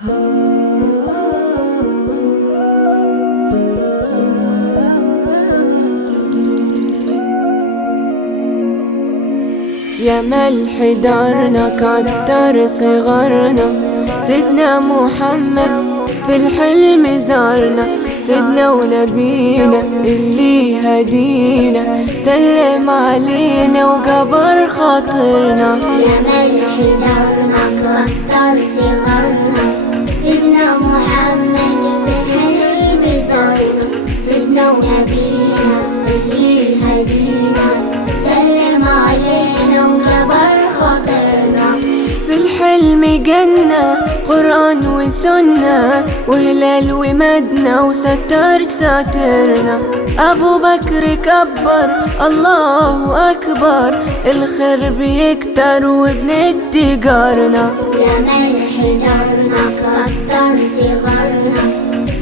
يا ملح دارنا كتر صغرنا، سيدنا محمد في الحلم زارنا، سيدنا ونبينا اللي هدينا سلم علينا وجبر خاطرنا. يا ملح دارنا كتر صغرنا، سيدنا محمد في الحلم زارنا، سيدنا ونبينا اللي هدينا سلم علينا وجبر خاطرنا. في الحلم جنة قرآن وسنة وهلال ومدنة وستر ساترنا، أبو بكر كبر الله أكبر الخير بيكتر وبنت جارنا. يا ملح دارنا كتر صغرنا،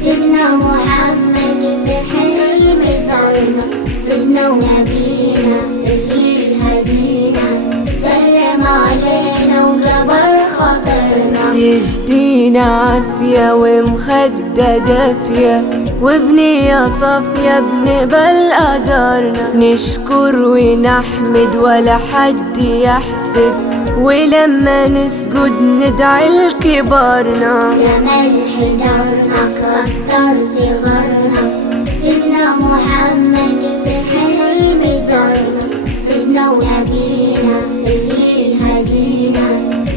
سيدنا محمد في الحلم زارنا، سيدنا ونبينا اللي هدينا سلم علينا وجبر خاطرنا. يدينا عافية ومخدة دافية وبنية صافية بنقبل قدرنا، نشكر ونحمد ولا حد يحسد ولما نسجد ندعي لكبارنا. يا ملح دارنا كتر صغرنا، سيدنا محمد في الحلم زارنا، سيدنا ونبينا اللي هدينا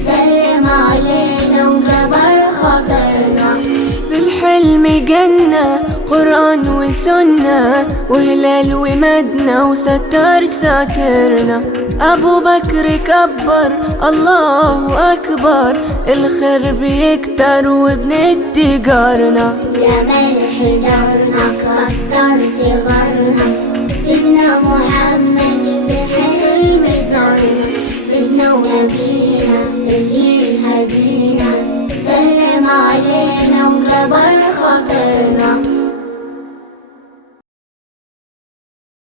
سلم علينا وجبر خاطرنا. في الحلم جنة قرآن وسنة وهلال ومدنة وستر ساترنا، أبو بكر كبر الله أكبر الخير بيكتر وبنت جارنا. يا ملح دارنا كتر صغرنا، سيدنا محمد في الحلم زارنا، سيدنا ونبينا اللي هدينا سلم علينا وجبر خاطرنا.